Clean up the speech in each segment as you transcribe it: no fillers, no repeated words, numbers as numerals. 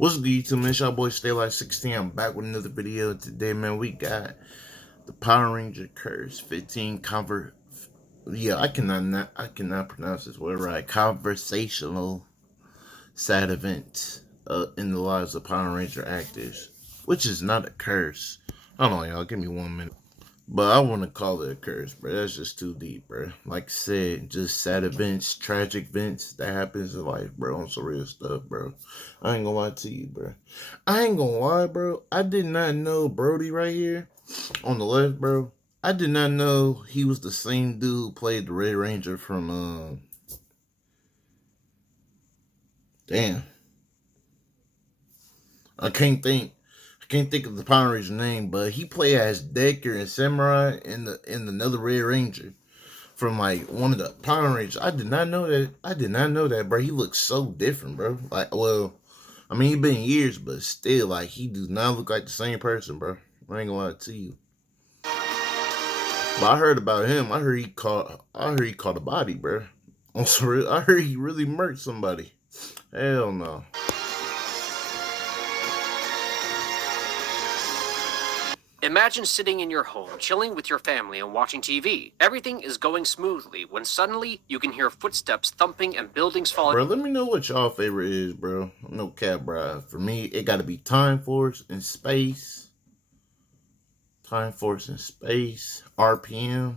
What's good, YouTube, man? It's your boy Stay Like 16. I'm back with another video. Today, man, we got the Power Ranger Curse 15 I cannot pronounce this word right. Conversational sad events in the lives of Power Ranger actors, which is not a curse. Hold on, y'all. Give me 1 minute. But I want to call it a curse, bro. That's just too deep, bro. Like I said, just sad events, tragic events that happens in life, bro. On some real stuff, bro. I ain't gonna lie to you, bro. I ain't gonna lie, bro. I did not know Brody right here on the left, bro. I did not know he was the same dude who played the Red Ranger from, damn. I can't think. I can't think of the Power Ranger name, but he played as Decker and Samurai in another Red Ranger from like one of the Power Rangers. I did not know that. I did not know that, bro. He looks so different, bro. Like, well, I mean, he been years, but still, like, he does not look like the same person, bro. I ain't gonna lie to you. But I heard about him. I heard he caught a body, bro. I heard he really murked somebody. Hell no. Imagine sitting in your home, chilling with your family and watching TV. Everything is going smoothly when suddenly you can hear footsteps thumping and buildings falling. Bro, let me know what y'all favorite is, bro. No cap, bro. For me, it gotta be Time Force and Space. Time Force and Space. RPM.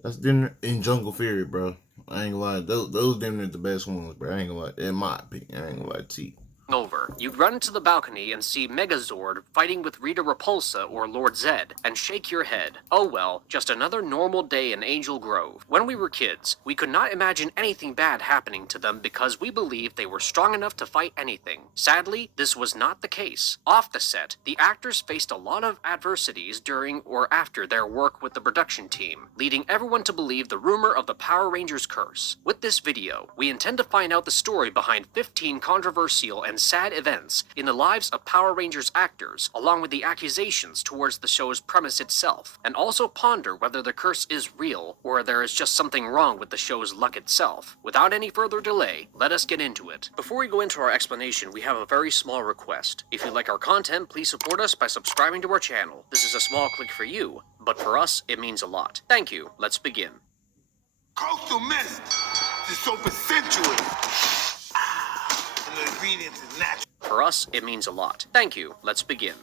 That's dinner in Jungle Fury, bro. I ain't gonna lie. Those dinner are the best ones, bro. I ain't gonna lie. In my opinion, I ain't gonna lie to you. Over. You'd run to the balcony and see Megazord fighting with Rita Repulsa or Lord Zed, and shake your head. Oh well, just another normal day in Angel Grove. When we were kids, we could not imagine anything bad happening to them because we believed they were strong enough to fight anything. Sadly, this was not the case. Off the set, the actors faced a lot of adversities during or after their work with the production team, leading everyone to believe the rumor of the Power Rangers curse. With this video, we intend to find out the story behind 15 controversial and sad events in the lives of Power Rangers actors, along with the accusations towards the show's premise itself, and also ponder whether the curse is real or there is just something wrong with the show's luck itself. Without any further delay, let us get into it. Before we go into our explanation, we have a very small request. If you like our content, please support us by subscribing to our channel. This is a small click for you, but for us, it means a lot. Thank you. Let's begin. Coastal Mist is so sensuous. And the ingredients is natural. For us, it means a lot. Thank you. Let's begin.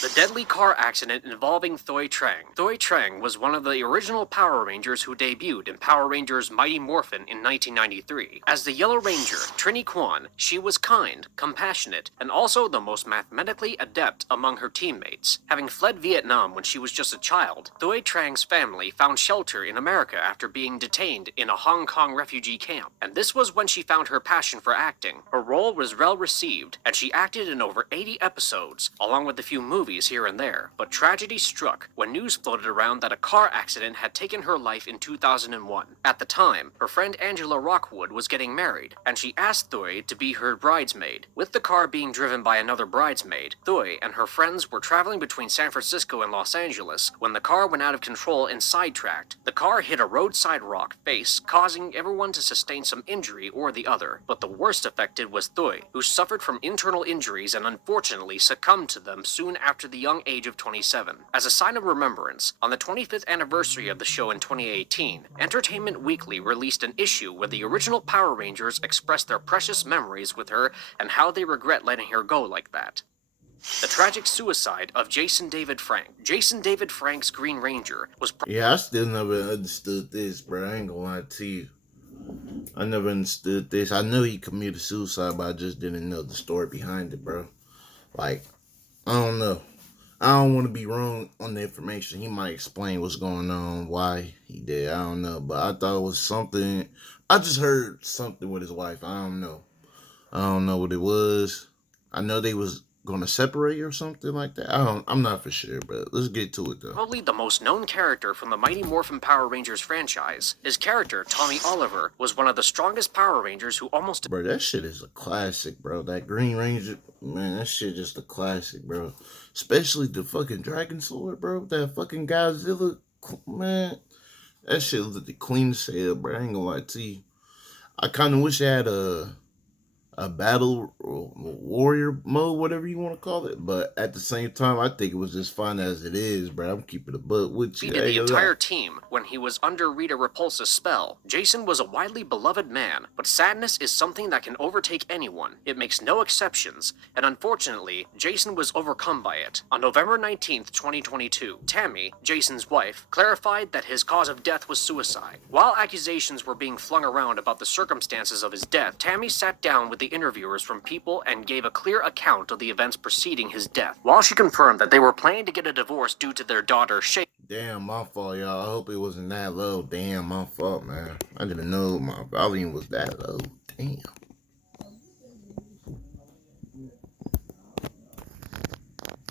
The deadly car accident involving Thuy Trang. Thuy Trang was one of the original Power Rangers who debuted in Power Rangers Mighty Morphin in 1993. As the Yellow Ranger, Trini Kwan, she was kind, compassionate, and also the most mathematically adept among her teammates. Having fled Vietnam when she was just a child, Thuy Trang's family found shelter in America after being detained in a Hong Kong refugee camp. And this was when she found her passion for acting. Her role was well received, and she acted in over 80 episodes, along with a few movies here and there, but tragedy struck when news floated around that a car accident had taken her life in 2001. At the time, her friend Angela Rockwood was getting married, and she asked Thuy to be her bridesmaid. With the car being driven by another bridesmaid, Thuy and her friends were traveling between San Francisco and Los Angeles when the car went out of control and sidetracked. The car hit a roadside rock face, causing everyone to sustain some injury or the other, but the worst affected was Thuy, who suffered from internal injuries and unfortunately succumbed to them soon after the young age of 27. As a sign of remembrance, on the 25th anniversary of the show in 2018, Entertainment Weekly released an issue where the original Power Rangers expressed their precious memories with her and how they regret letting her go like that. The tragic suicide of Jason David Frank. Jason David Frank's Green Ranger was... Yeah, I still never understood this, bro. I ain't gonna lie to you. I never understood this. I know he committed suicide, but I just didn't know the story behind it, bro. Like, I don't know. I don't want to be wrong on the information. He might explain what's going on, why he did. I don't know. But I thought it was something. I just heard something with his wife. I don't know. I don't know what it was. I know they was going to separate or something like that. I'm not for sure, but let's get to it, though. Probably the most known character from the Mighty Morphin Power Rangers franchise. His character, Tommy Oliver, was one of the strongest Power Rangers who almost... Bro, that shit is a classic, bro. That Green Ranger, man, that shit just a classic, bro. Especially the fucking Dragon Sword, bro. That fucking Godzilla, man. That shit looked the cleanest hell, bro. I ain't gonna lie to you. I kind of wish I had a a battle warrior mode, whatever you want to call it. But at the same time, I think it was just fun as it is, bro. I'm keeping a buck with you. Defeated the entire team when he was under Rita Repulsa's spell. Jason was a widely beloved man, but sadness is something that can overtake anyone. It makes no exceptions, and unfortunately, Jason was overcome by it. On November 19th, 2022, Tammy, Jason's wife, clarified that his cause of death was suicide. While accusations were being flung around about the circumstances of his death, Tammy sat down with the interviewers from People and gave a clear account of the events preceding his death. While she confirmed that they were planning to get a divorce due to their daughter, Shay. Damn, my fault, y'all. I hope it wasn't that low. Damn, my fault, man. I didn't know my volume was that low. Damn.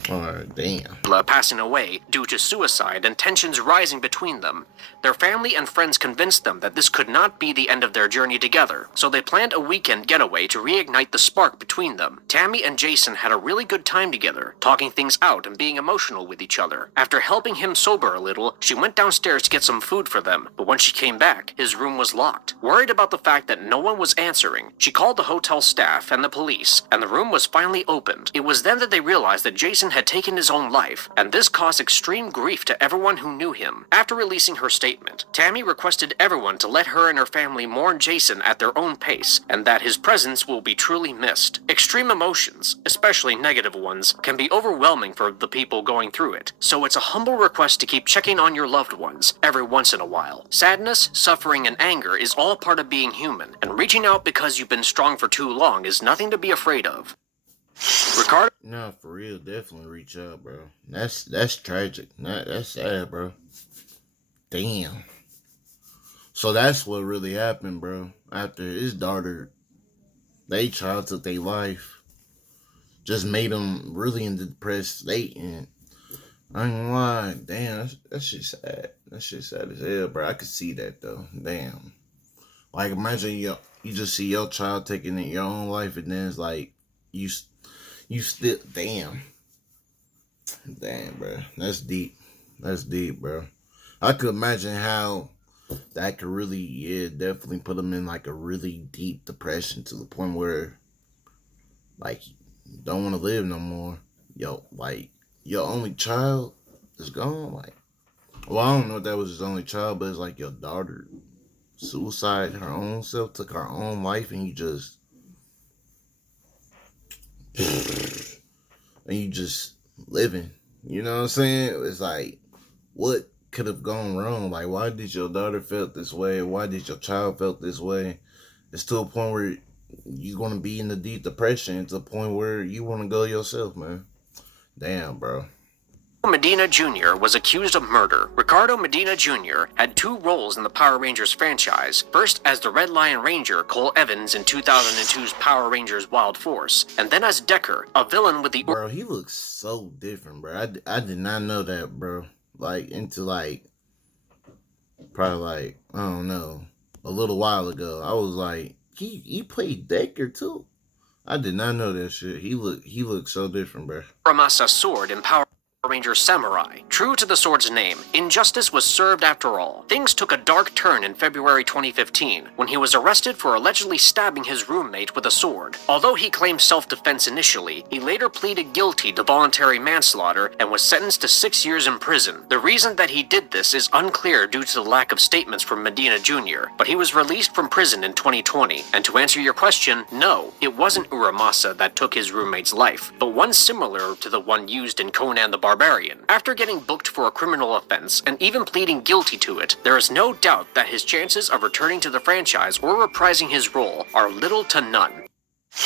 Alright, damn. Passing away due to suicide and tensions rising between them. Their family and friends convinced them that this could not be the end of their journey together, so they planned a weekend getaway to reignite the spark between them. Tammy and Jason had a really good time together, talking things out and being emotional with each other. After helping him sober a little, she went downstairs to get some food for them, but when she came back, his room was locked. Worried about the fact that no one was answering, she called the hotel staff and the police, and the room was finally opened. It was then that they realized that Jason had taken his own life, and this caused extreme grief to everyone who knew him. After releasing her statement, Tammy requested everyone to let her and her family mourn Jason at their own pace, and that his presence will be truly missed. Extreme emotions, especially negative ones, can be overwhelming for the people going through it, so it's a humble request to keep checking on your loved ones every once in a while. Sadness, suffering, and anger is all part of being human, and reaching out because you've been strong for too long is nothing to be afraid of. Ricardo? No, for real, definitely reach out, bro. That's tragic. That's sad, bro. Damn. So that's what really happened, bro. After his daughter, they child took their life, just made him really in the depressed state, and I ain't gonna lie, damn, that shit sad. That shit sad as hell, bro. I could see that though. Damn. Like imagine you just see your child taking your own life, and then it's like you still, damn, bro. That's deep. That's deep, bro. I could imagine how that could really, yeah, definitely put them in like a really deep depression to the point where, like, you don't want to live no more. Yo, like, your only child is gone. Like, well, I don't know if that was his only child, but it's like your daughter suicide her own self, took her own life, and you just living. You know what I'm saying? It's like, what could have gone wrong? Like, why did your daughter felt this way? Why did your child felt this way? It's to a point where you're going to be in the deep depression, to a point where you want to go yourself, man. Damn, bro. Medina Jr. was accused of murder. Ricardo Medina Jr. had two roles in the Power Rangers franchise. First as the Red Lion Ranger Cole Evans in 2002's Power Rangers Wild Force, and then as Decker, a villain with the... Bro, he looks so different, bro. I did not know that, bro. Like, into like, probably like, I don't know, a little while ago. I was like, he played Decker too. I did not know that shit. He looked so different, bro. Uramasa sword in Power Ranger Samurai. True to the sword's name, injustice was served after all. Things took a dark turn in February 2015 when he was arrested for allegedly stabbing his roommate with a sword. Although he claimed self-defense initially, he later pleaded guilty to voluntary manslaughter and was sentenced to 6 years in prison. The reason that he did this is unclear due to the lack of statements from Medina Jr., but he was released from prison in 2020. And to answer your question, no, it wasn't Uramasa that took his roommate's life, but one similar to the one used in Conan the Barbarian. After getting booked for a criminal offense and even pleading guilty to it, there is no doubt that his chances of returning to the franchise or reprising his role are little to none.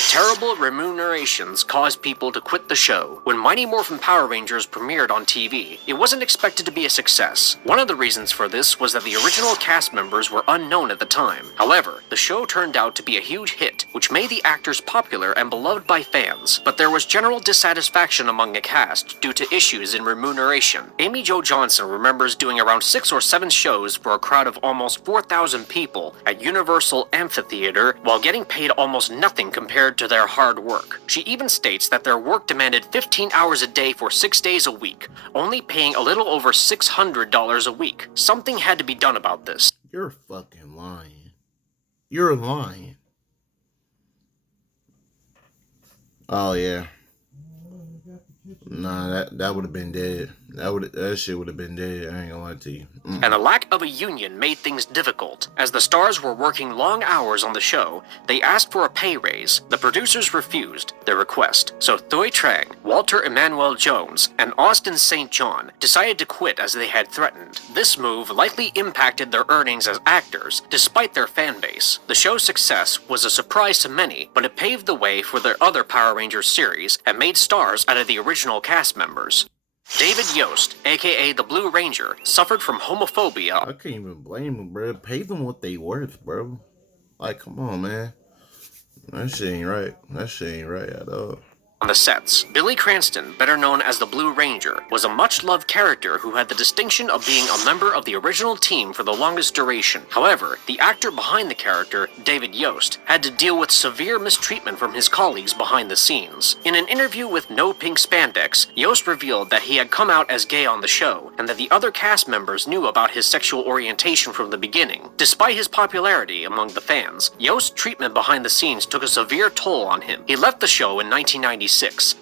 Terrible remunerations caused people to quit the show. When Mighty Morphin Power Rangers premiered on TV, it wasn't expected to be a success. One of the reasons for this was that the original cast members were unknown at the time. However, the show turned out to be a huge hit, which made the actors popular and beloved by fans. But there was general dissatisfaction among the cast due to issues in remuneration. Amy Jo Johnson remembers doing around 6 or 7 shows for a crowd of almost 4,000 people at Universal Amphitheater while getting paid almost nothing compared to their hard work. She even states that their work demanded 15 hours a day for 6 days a week, only paying a little over $600 a week. Something had to be done about this. You're fucking lying. You're lying. Oh yeah. Nah, that would have been dead. That shit would have been dead. I ain't gonna lie to you. And the lack of a union made things difficult. As the stars were working long hours on the show, they asked for a pay raise. The producers refused their request, so Thuy Trang, Walter Emmanuel Jones, and Austin St. John decided to quit as they had threatened. This move likely impacted their earnings as actors, despite their fan base. The show's success was a surprise to many, but it paved the way for their other Power Rangers series and made stars out of the original cast members. David Yost, aka the Blue Ranger, suffered from homophobia. I can't even blame them, bro. Pay them what they worth, bro. Like, come on, man. That shit ain't right. That shit ain't right at all. On the sets, Billy Cranston, better known as the Blue Ranger, was a much-loved character who had the distinction of being a member of the original team for the longest duration. However, the actor behind the character, David Yost, had to deal with severe mistreatment from his colleagues behind the scenes. In an interview with No Pink Spandex, Yost revealed that he had come out as gay on the show, and that the other cast members knew about his sexual orientation from the beginning. Despite his popularity among the fans, Yost's treatment behind the scenes took a severe toll on him. He left the show in 1996.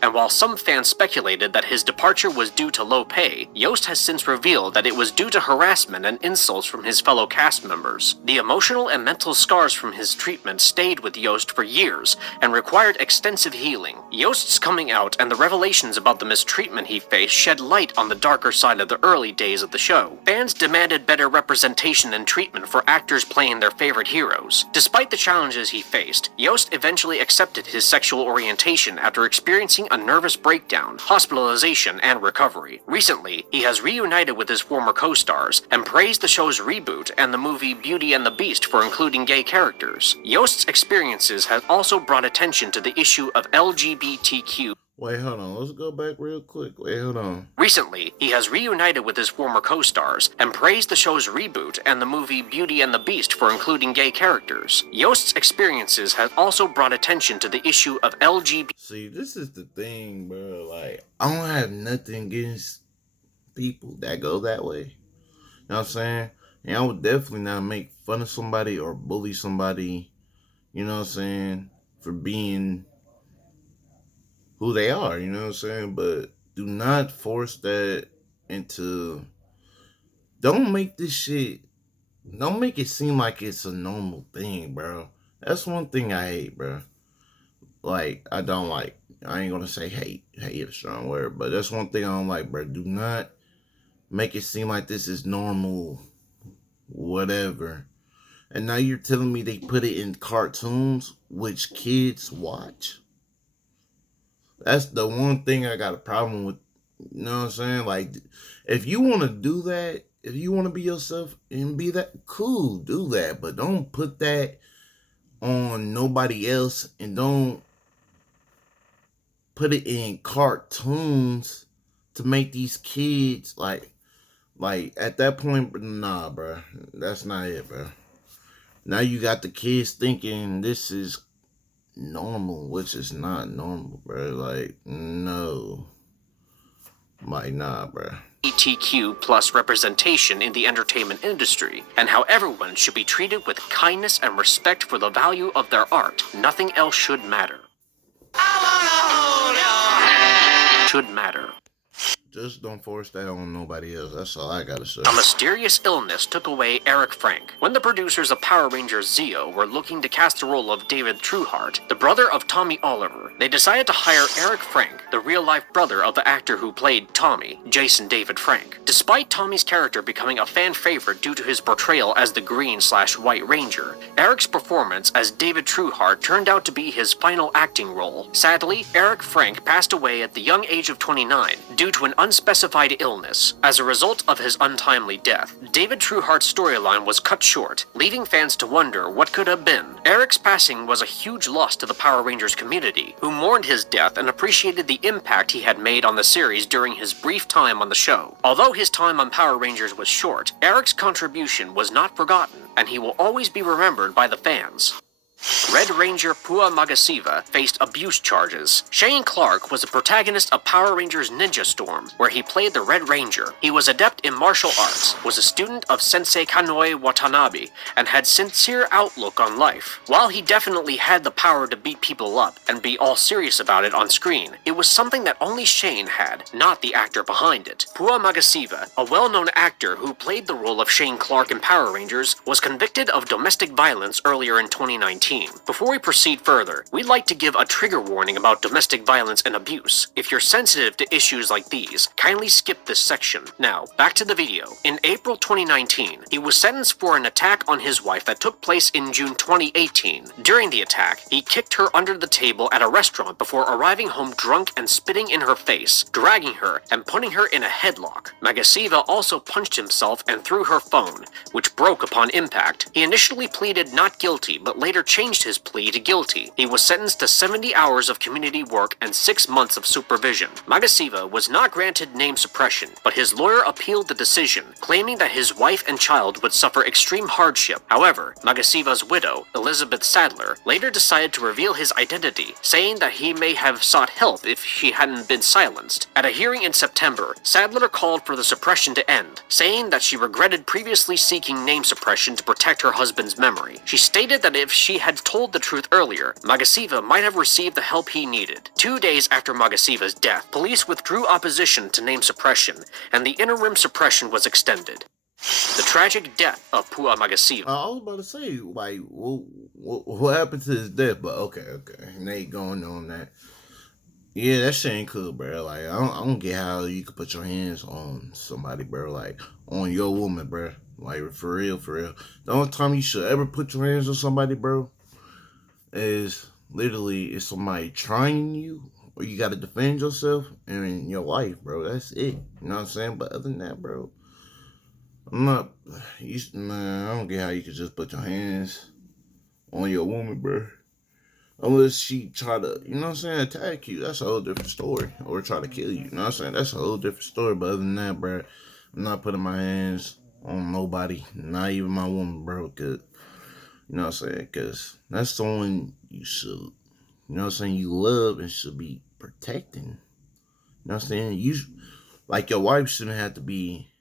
And while some fans speculated that his departure was due to low pay, Yost has since revealed that it was due to harassment and insults from his fellow cast members. The emotional and mental scars from his treatment stayed with Yost for years and required extensive healing. Yost's coming out and the revelations about the mistreatment he faced shed light on the darker side of the early days of the show. Fans demanded better representation and treatment for actors playing their favorite heroes. Despite the challenges he faced, Yost eventually accepted his sexual orientation after experiencing a nervous breakdown, hospitalization, and recovery. Recently, he has reunited with his former co-stars and praised the show's reboot and the movie Beauty and the Beast for including gay characters. Yost's experiences have also brought attention to the issue of LGBTQ. Wait, hold on. Let's go back real quick. Wait, hold on. Recently, he has reunited with his former co-stars and praised the show's reboot and the movie Beauty and the Beast for including gay characters. Yost's experiences have also brought attention to the issue of LGBT. See, this is the thing, bro. Like, I don't have nothing against people that go that way. You know what I'm saying? And I would definitely not make fun of somebody or bully somebody, you know what I'm saying, for being who they are, you know what I'm saying? But do not force that into... Don't make this shit... Don't make it seem like it's a normal thing, bro. That's one thing I hate, bro. Like, I don't like... I ain't gonna say hate. Hate is a strong word. But that's one thing I don't like, bro. Do not make it seem like this is normal. Whatever. And now you're telling me they put it in cartoons, which kids watch? That's the one thing I got a problem with. You know what I'm saying? Like, if you want to do that, if you want to be yourself and be that, cool, do that. But don't put that on nobody else and don't put it in cartoons to make these kids, like at that point, nah, bro. That's not it, bro. Now you got the kids thinking this is normal, which is not normal, bro. Like, no. Like, nah, bro. LGBTQ plus representation in the entertainment industry, and how everyone should be treated with kindness and respect for the value of their art. Nothing else should matter. Should matter. Just don't force that on nobody else. That's all I gotta say. A mysterious illness took away Eric Frank. When the producers of Power Rangers Zeo were looking to cast the role of David Trueheart, the brother of Tommy Oliver, they decided to hire Eric Frank, the real-life brother of the actor who played Tommy, Jason David Frank. Despite Tommy's character becoming a fan favorite due to his portrayal as the Green/White Ranger, Eric's performance as David Trueheart turned out to be his final acting role. Sadly, Eric Frank passed away at the young age of 29 due to an unspecified illness. As a result of his untimely death, David Trueheart's storyline was cut short, leaving fans to wonder what could have been. Eric's passing was a huge loss to the Power Rangers community, who mourned his death and appreciated the impact he had made on the series during his brief time on the show. Although his time on Power Rangers was short, Eric's contribution was not forgotten, and he will always be remembered by the fans. Red Ranger Pua Magasiva faced abuse charges. Shane Clark was a protagonist of Power Rangers Ninja Storm, where he played the Red Ranger. He was adept in martial arts, was a student of Sensei Kanoi Watanabe, and had sincere outlook on life. While he definitely had the power to beat people up and be all serious about it on screen, it was something that only Shane had, not the actor behind it. Pua Magasiva, a well-known actor who played the role of Shane Clark in Power Rangers, was convicted of domestic violence earlier in 2019. Before we proceed further, we'd like to give a trigger warning about domestic violence and abuse. If you're sensitive to issues like these, kindly skip this section. Now, back to the video. In April 2019, he was sentenced for an attack on his wife that took place in June 2018. During the attack, he kicked her under the table at a restaurant before arriving home drunk and spitting in her face, dragging her and putting her in a headlock. Magasiva also punched himself and threw her phone, which broke upon impact. He initially pleaded not guilty, but later changed his plea to guilty. He was sentenced to 70 hours of community work and 6 months of supervision. Magasiva was not granted name suppression, but his lawyer appealed the decision, claiming that his wife and child would suffer extreme hardship. However, Magasiva's widow, Elizabeth Sadler, later decided to reveal his identity, saying that he may have sought help if she hadn't been silenced. At a hearing in September, Sadler called for the suppression to end, saying that she regretted previously seeking name suppression to protect her husband's memory. She stated that if she had told the truth earlier, Magasiva might have received the help he needed. 2 days after Magasiva's death, police withdrew opposition to name suppression, and the interim suppression was extended. The tragic death of Pua Magasiva. I was about to say, like, what happened to his death? But okay. Nate going on that. Yeah, that shit ain't cool, bro. Like, I don't get how you could put your hands on somebody, bro. Like, on your woman, bro. Like, for real. The only time you should ever put your hands on somebody, bro, is literally if somebody trying you, or you gotta defend yourself and your life, bro. That's it. You know what I'm saying? But other than that, bro, I don't get how you could just put your hands on your woman, bro. Unless she try to, you know what I'm saying, attack you. That's a whole different story. Or try to kill you. You know what I'm saying? That's a whole different story. But other than that, bro, I'm not putting my hands on nobody. Not even my woman, bro. Cause, you know what I'm saying? Because that's someone you should, you know what I'm saying, you love and should be protecting. You know what I'm saying? Like, your wife shouldn't have to be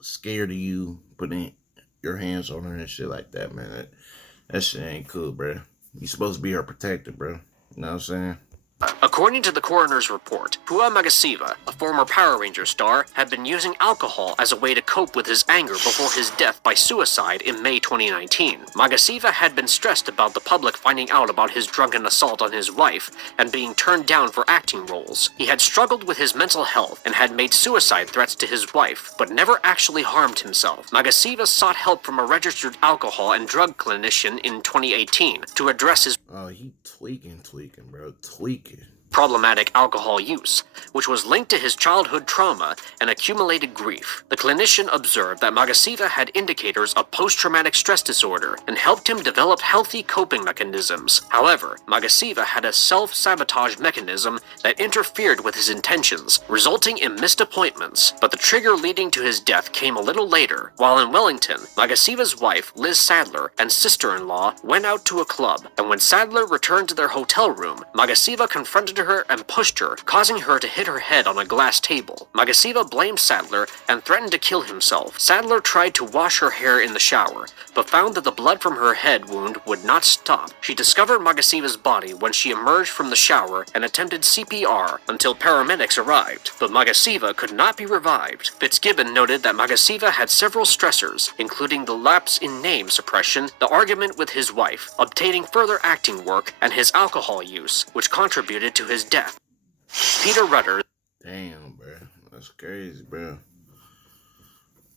scared of you putting your hands on her and shit like that, man. That shit ain't cool, bro. You supposed to be her protector, bro. You know what I'm saying? According to the coroner's report, Pua Magasiva, a former Power Ranger star, had been using alcohol as a way to cope with his anger before his death by suicide in May 2019. Magasiva had been stressed about the public finding out about his drunken assault on his wife and being turned down for acting roles. He had struggled with his mental health and had made suicide threats to his wife, but never actually harmed himself. Magasiva sought help from a registered alcohol and drug clinician in 2018 to address his he tweaking, bro. Tweaking. problematic alcohol use, which was linked to his childhood trauma and accumulated grief. The clinician observed that Magasiva had indicators of post-traumatic stress disorder and helped him develop healthy coping mechanisms. However, Magasiva had a self-sabotage mechanism that interfered with his intentions, resulting in missed appointments, but the trigger leading to his death came a little later. While in Wellington, Magasiva's wife, Liz Sadler, and sister-in-law went out to a club, and when Sadler returned to their hotel room, Magasiva confronted her and pushed her, causing her to hit her head on a glass table. Magasiva blamed Sadler and threatened to kill himself. Sadler tried to wash her hair in the shower, but found that the blood from her head wound would not stop. She discovered Magasiva's body when she emerged from the shower and attempted CPR until paramedics arrived, but Magasiva could not be revived. Fitzgibbon noted that Magasiva had several stressors, including the lapse in name suppression, the argument with his wife, obtaining further acting work, and his alcohol use, which contributed to his death. Peter Rutter. Damn, bro. That's crazy, bro.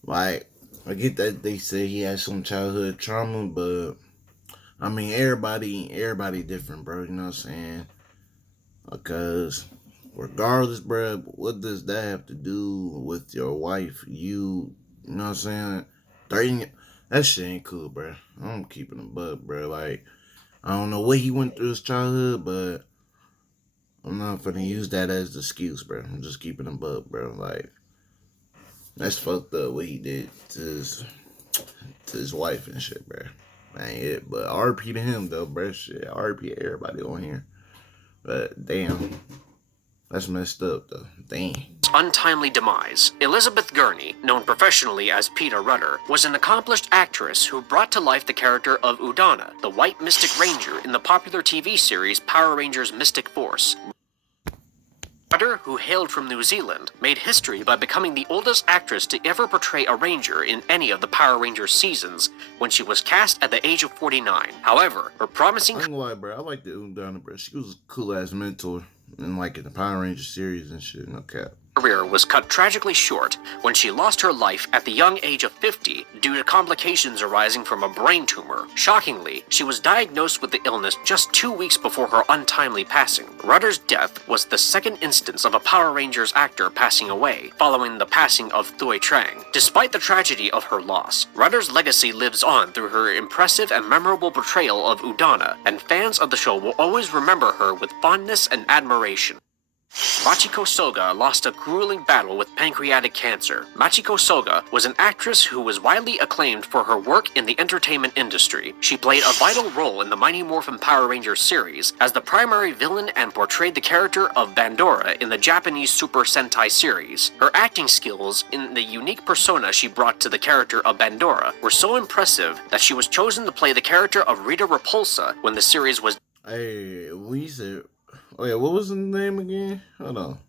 Like, I get that they say he had some childhood trauma, but I mean, everybody different, bro. You know what I'm saying? Because regardless, bro, what does that have to do with your wife? You know what I'm saying? That shit ain't cool, bro. I'm keeping a buck, bro. Like, I don't know what he went through his childhood, but I'm not gonna use that as the excuse, bro. I'm just keeping him buck, bro. Like, that's fucked up what he did to his wife and shit, bro. Man, but RP to him though, bro. Shit, RP to everybody on here. But damn, that's messed up though. Damn. Untimely demise. Elizabeth Gurney, known professionally as Peeta Rudder, was an accomplished actress who brought to life the character of Udana, the White Mystic Ranger in the popular TV series Power Rangers Mystic Force. Rudder, who hailed from New Zealand, made history by becoming the oldest actress to ever portray a Ranger in any of the Power Rangers seasons when she was cast at the age of 49. However, her promising... I ain't gonna lie, bro. I like the Udana, bro. She was a cool ass mentor in the Power Rangers series and shit. No cap. Career was cut tragically short when she lost her life at the young age of 50 due to complications arising from a brain tumor. Shockingly, she was diagnosed with the illness just 2 weeks before her untimely passing. Rudder's death was the second instance of a Power Rangers actor passing away, following the passing of Thuy Trang. Despite the tragedy of her loss, Rudder's legacy lives on through her impressive and memorable portrayal of Udana, and fans of the show will always remember her with fondness and admiration. Machiko Soga lost a grueling battle with pancreatic cancer. Machiko Soga was an actress who was widely acclaimed for her work in the entertainment industry. She played a vital role in the Mighty Morphin Power Rangers series as the primary villain and portrayed the character of Bandora in the Japanese Super Sentai series. Her acting skills in the unique persona she brought to the character of Bandora were so impressive that she was chosen to play the character of Rita Repulsa when the series was... Hey, we said... Oh yeah, what was the name again? Hold on.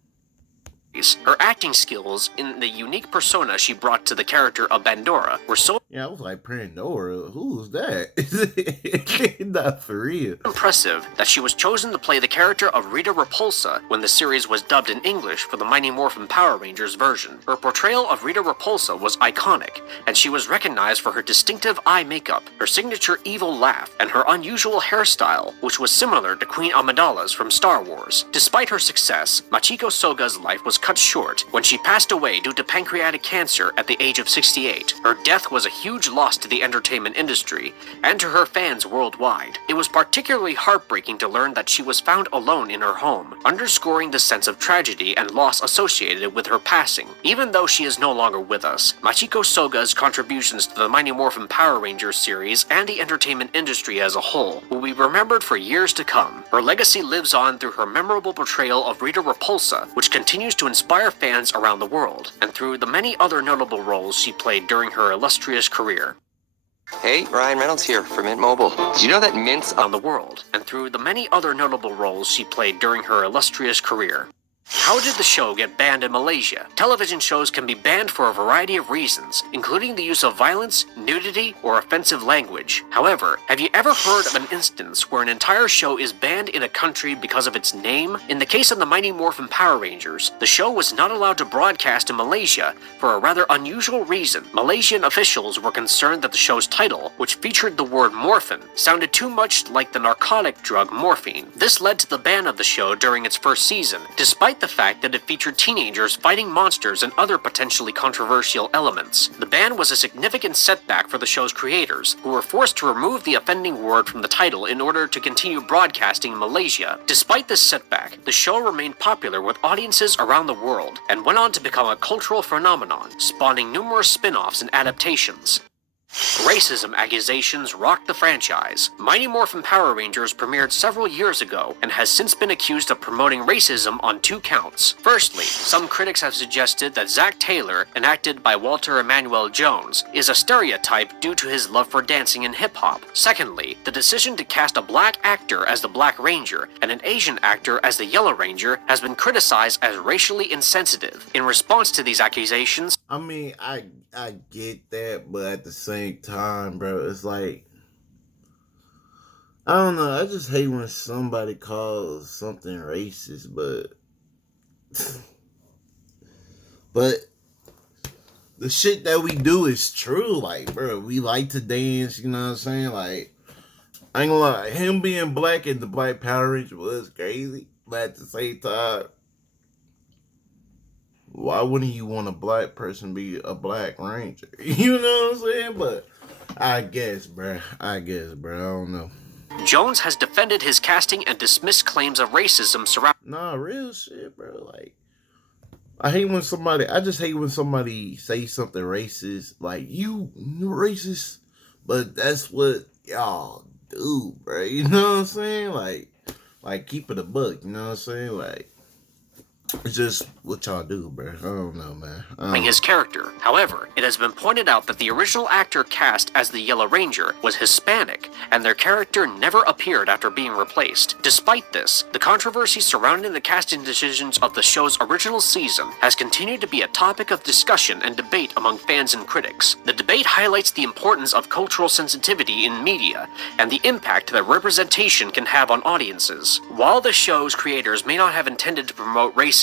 Her acting skills in the unique persona she brought to the character of Bandora were so... Yeah, I was like, Pandora, who's that? Not for real. Impressive that she was chosen to play the character of Rita Repulsa when the series was dubbed in English for the Mighty Morphin Power Rangers version. Her portrayal of Rita Repulsa was iconic, and she was recognized for her distinctive eye makeup, her signature evil laugh, and her unusual hairstyle, which was similar to Queen Amidala's from Star Wars. Despite her success, Machiko Soga's life was cut short when she passed away due to pancreatic cancer at the age of 68. Her death was a huge loss to the entertainment industry and to her fans worldwide. It was particularly heartbreaking to learn that she was found alone in her home, underscoring the sense of tragedy and loss associated with her passing. Even though she is no longer with us, Machiko Soga's contributions to the Mighty Morphin Power Rangers series and the entertainment industry as a whole will be remembered for years to come. Her legacy lives on through her memorable portrayal of Rita Repulsa, which continues to inspire fans around the world, and through the many other notable roles she played during her illustrious career. Hey, Ryan Reynolds here from Mint Mobile. Did you know that Mint's On the world, and through the many other notable roles she played during her illustrious career. How did the show get banned in Malaysia? Television shows can be banned for a variety of reasons, including the use of violence, nudity, or offensive language. However, have you ever heard of an instance where an entire show is banned in a country because of its name? In the case of the Mighty Morphin Power Rangers, the show was not allowed to broadcast in Malaysia for a rather unusual reason. Malaysian officials were concerned that the show's title, which featured the word morphin, sounded too much like the narcotic drug morphine. This led to the ban of the show during its first season, despite the fact that it featured teenagers fighting monsters and other potentially controversial elements. The ban was a significant setback for the show's creators, who were forced to remove the offending word from the title in order to continue broadcasting in Malaysia. Despite this setback, the show remained popular with audiences around the world, and went on to become a cultural phenomenon, spawning numerous spin-offs and adaptations. Racism accusations rocked the franchise. Mighty Morphin Power Rangers premiered several years ago and has since been accused of promoting racism on 2 counts. Firstly, some critics have suggested that Zack Taylor, enacted by Walter Emmanuel Jones, is a stereotype due to his love for dancing and hip-hop. Secondly, the decision to cast a black actor as the Black Ranger and an Asian actor as the Yellow Ranger has been criticized as racially insensitive. In response to these accusations, I mean, I get that, but at the same time, bro, it's like, I don't know, I just hate when somebody calls something racist, but the shit that we do is true, like, bro, we like to dance, you know what I'm saying, like, I ain't gonna lie, him being black in the Black Power Ranger was crazy, but at the same time, why wouldn't you want a black person be a Black Ranger? You know what I'm saying? But I guess, bro. I don't know. Jones has defended his casting and dismissed claims of racism surrounding... Nah, real shit, bro. Like, I just hate when somebody say something racist. Like, you racist. But that's what y'all do, bro. You know what I'm saying? Like keep it a book. You know what I'm saying? Like, it's just what y'all do, bro. I don't know, man. His character. However, it has been pointed out that the original actor cast as the Yellow Ranger was Hispanic, and their character never appeared after being replaced. Despite this, the controversy surrounding the casting decisions of the show's original season has continued to be a topic of discussion and debate among fans and critics. The debate highlights the importance of cultural sensitivity in media and the impact that representation can have on audiences. While the show's creators may not have intended to promote racism,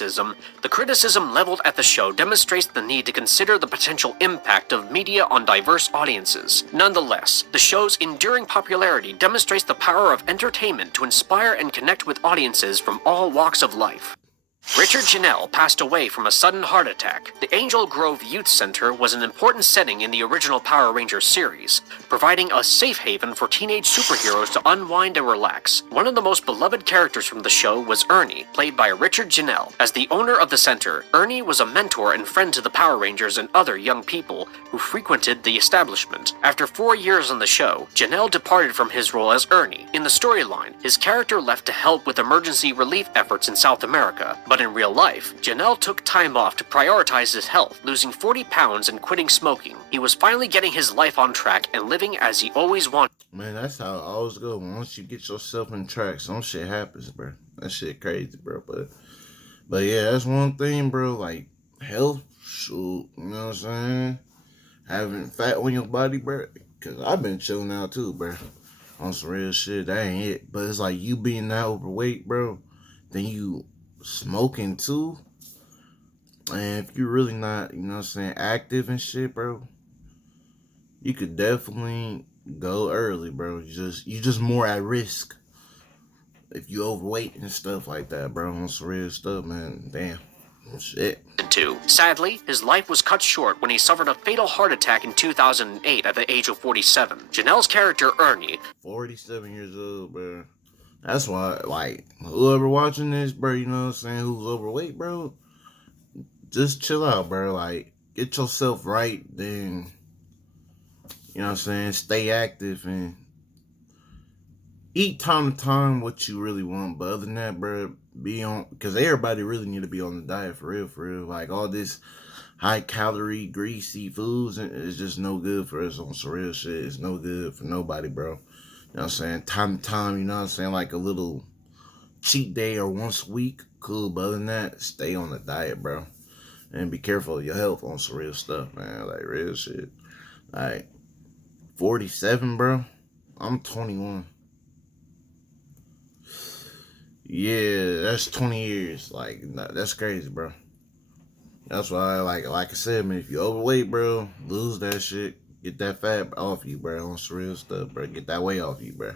the criticism leveled at the show demonstrates the need to consider the potential impact of media on diverse audiences. Nonetheless, the show's enduring popularity demonstrates the power of entertainment to inspire and connect with audiences from all walks of life. Richard Janelle passed away from a sudden heart attack. The Angel Grove Youth Center was an important setting in the original Power Rangers series, providing a safe haven for teenage superheroes to unwind and relax. One of the most beloved characters from the show was Ernie, played by Richard Janelle. As the owner of the center, Ernie was a mentor and friend to the Power Rangers and other young people who frequented the establishment. After 4 years on the show, Janelle departed from his role as Ernie. In the storyline, his character left to help with emergency relief efforts in South America, but in real life, Janelle took time off to prioritize his health, losing 40 pounds and quitting smoking. He was finally getting his life on track and living as he always wanted. Man, that's how it always go. Once you get yourself in track, some shit happens, bro. That shit crazy, bro. But yeah, that's one thing, bro. Like, health, shoot, you know what I'm saying? Having fat on your body, bro. Because I've been chilling out too, bro. On some real shit, that ain't it. But it's like you being that overweight, bro. Then you smoking too. And if you're really not, you know what I'm saying, active and shit, bro, you could definitely go early, bro. You just more at risk if you overweight and stuff like that, bro. On some real stuff, man. Damn. Shit. Sadly, his life was cut short when he suffered a fatal heart attack in 2008 at the age of 47. Janelle's character, Ernie, 47 years old, bro. That's why, like, whoever watching this, bro, you know what I'm saying, who's overweight, bro, just chill out, bro. Like, get yourself right, then, you know what I'm saying, stay active and eat time to time what you really want. But other than that, bro, be on, because everybody really need to be on the diet for real, for real. Like, all this high calorie, greasy foods is just no good for us on some real shit. It's no good for nobody, bro. You know what I'm saying? Time to time, you know what I'm saying? Like a little cheat day or once a week, cool. But other than that, stay on the diet, bro. And be careful of your health on some real stuff, man. Like real shit. Like 47, bro. I'm 21. Yeah, that's 20 years. Like, that's crazy, bro. That's why, like I said, man, if you overweight, bro, lose that shit. Get that fat off you, bro. On some real stuff, bro. Get that weight off you, bro.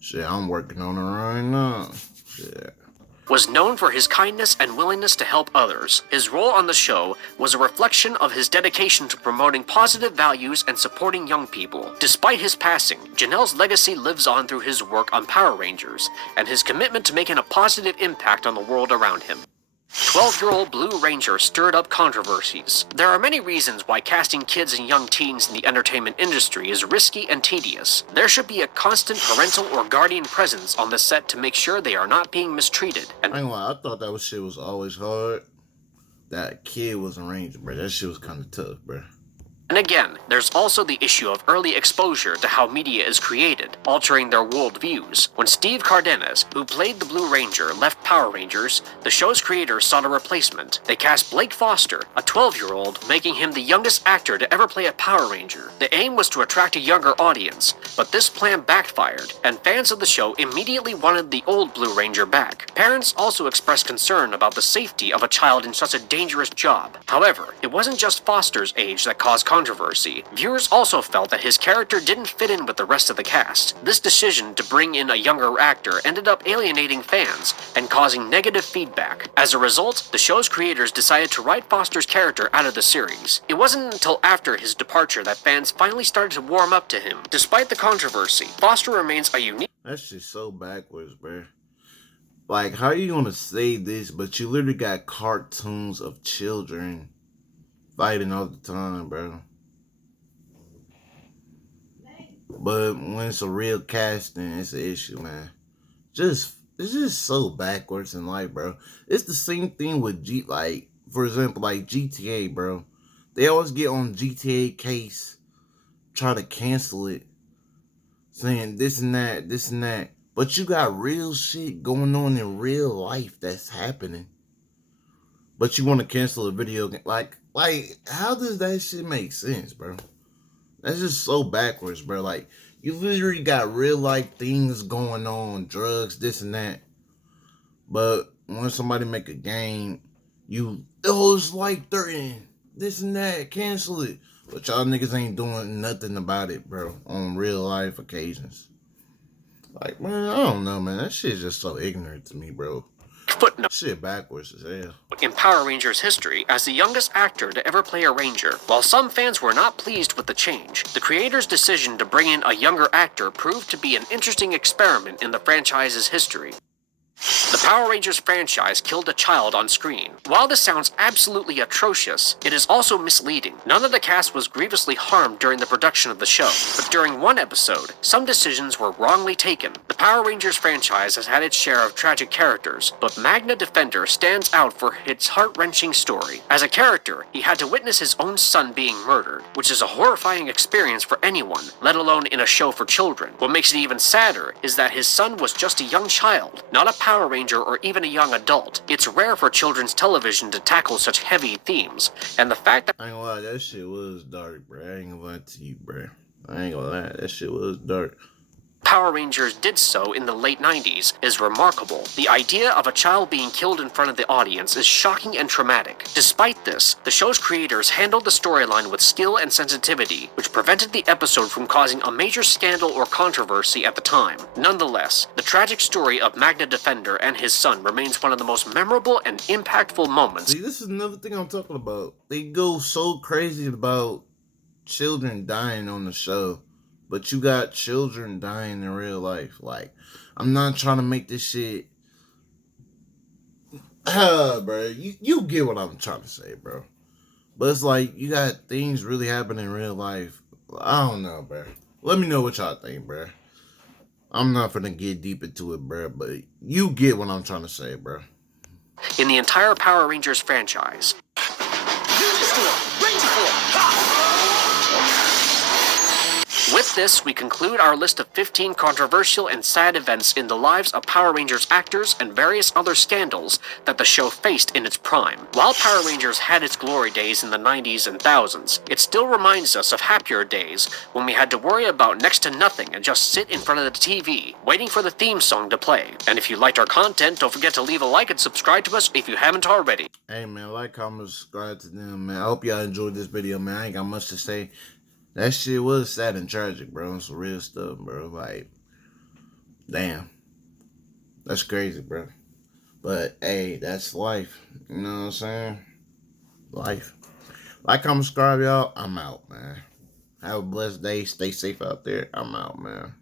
Shit, I'm working on it right now. Shit. Was known for his kindness and willingness to help others. His role on the show was a reflection of his dedication to promoting positive values and supporting young people. Despite his passing, Janelle's legacy lives on through his work on Power Rangers and his commitment to making a positive impact on the world around him. 12-year-old Blue Ranger stirred up controversies. There are many reasons why casting kids and young teens in the entertainment industry is risky and tedious. There should be a constant parental or guardian presence on the set to make sure they are not being mistreated. And I ain't gonna lie, I thought that shit was always hard. That kid was a ranger, bro. That shit was kind of tough, bro. And again, there's also the issue of early exposure to how media is created, altering their worldviews. When Steve Cardenas, who played the Blue Ranger, left Power Rangers, the show's creators sought a replacement. They cast Blake Foster, a 12-year-old, making him the youngest actor to ever play a Power Ranger. The aim was to attract a younger audience, but this plan backfired, and fans of the show immediately wanted the old Blue Ranger back. Parents also expressed concern about the safety of a child in such a dangerous job. However, it wasn't just Foster's age that caused controversy. Viewers also felt that his character didn't fit in with the rest of the cast. This decision to bring in a younger actor ended up alienating fans and causing negative feedback. As a result, the show's creators decided to write Foster's character out of the series. It wasn't until after his departure that fans finally started to warm up to him. Despite the controversy, Foster remains a unique... That's just so backwards, bro. Like, how are you gonna say this, but you literally got cartoons of children fighting all the time, bro? But when it's a real casting, it's an issue, man. It's just so backwards in life, bro. It's the same thing with like, for example, like GTA, bro. They always get on GTA case, try to cancel it, saying this and that, this and that. But you got real shit going on in real life that's happening. But you want to cancel a video game. Like, how does that shit make sense, bro? That's just so backwards, bro. Like, you literally got real life things going on, drugs, this and that. But when somebody make a game, it's like threatening, this and that, cancel it. But y'all niggas ain't doing nothing about it, bro, on real life occasions. Like, man, I don't know, man. That shit's just so ignorant to me, bro. Footnote. Shit backwards as hell. In Power Rangers history as the youngest actor to ever play a Ranger. While some fans were not pleased with the change, the creator's decision to bring in a younger actor proved to be an interesting experiment in the franchise's history. The Power Rangers franchise killed a child on screen. While this sounds absolutely atrocious, it is also misleading. None of the cast was grievously harmed during the production of the show, but during one episode, some decisions were wrongly taken. The Power Rangers franchise has had its share of tragic characters, but Magna Defender stands out for its heart-wrenching story. As a character, he had to witness his own son being murdered, which is a horrifying experience for anyone, let alone in a show for children. What makes it even sadder is that his son was just a young child, not a Power Ranger or even a young adult. It's rare for children's television to tackle such heavy themes, and the fact that I ain't gonna lie, that shit was dark, bro. I ain't gonna lie to you, bro. I ain't gonna lie, that shit was dark. Power Rangers did so in the late 90s is remarkable. The idea of a child being killed in front of the audience is shocking and traumatic. Despite this, the show's creators handled the storyline with skill and sensitivity, which prevented the episode from causing a major scandal or controversy at the time. Nonetheless, the tragic story of Magna Defender and his son remains one of the most memorable and impactful moments. See, this is another thing I'm talking about. They go so crazy about children dying on the show, but you got children dying in real life. Like, I'm not trying to make this shit, bro. You get what I'm trying to say, bro. But it's like, you got things really happening in real life. I don't know, bro. Let me know what y'all think, bro. I'm not gonna get deep into it, bro, but you get what I'm trying to say, bro. In the entire Power Rangers franchise. With this, we conclude our list of 15 controversial and sad events in the lives of Power Rangers actors and various other scandals that the show faced in its prime. While Power Rangers had its glory days in the 90s and thousands, it still reminds us of happier days when we had to worry about next to nothing and just sit in front of the TV, waiting for the theme song to play. And if you liked our content, don't forget to leave a like and subscribe to us if you haven't already. Hey, man, like, comment, subscribe to them, man. I hope y'all enjoyed this video, man. I ain't got much to say. That shit was sad and tragic, bro. Some real stuff, bro. Like, damn. That's crazy, bro. But, hey, that's life. You know what I'm saying? Life. Like, comment, subscribe, y'all. I'm out, man. Have a blessed day. Stay safe out there. I'm out, man.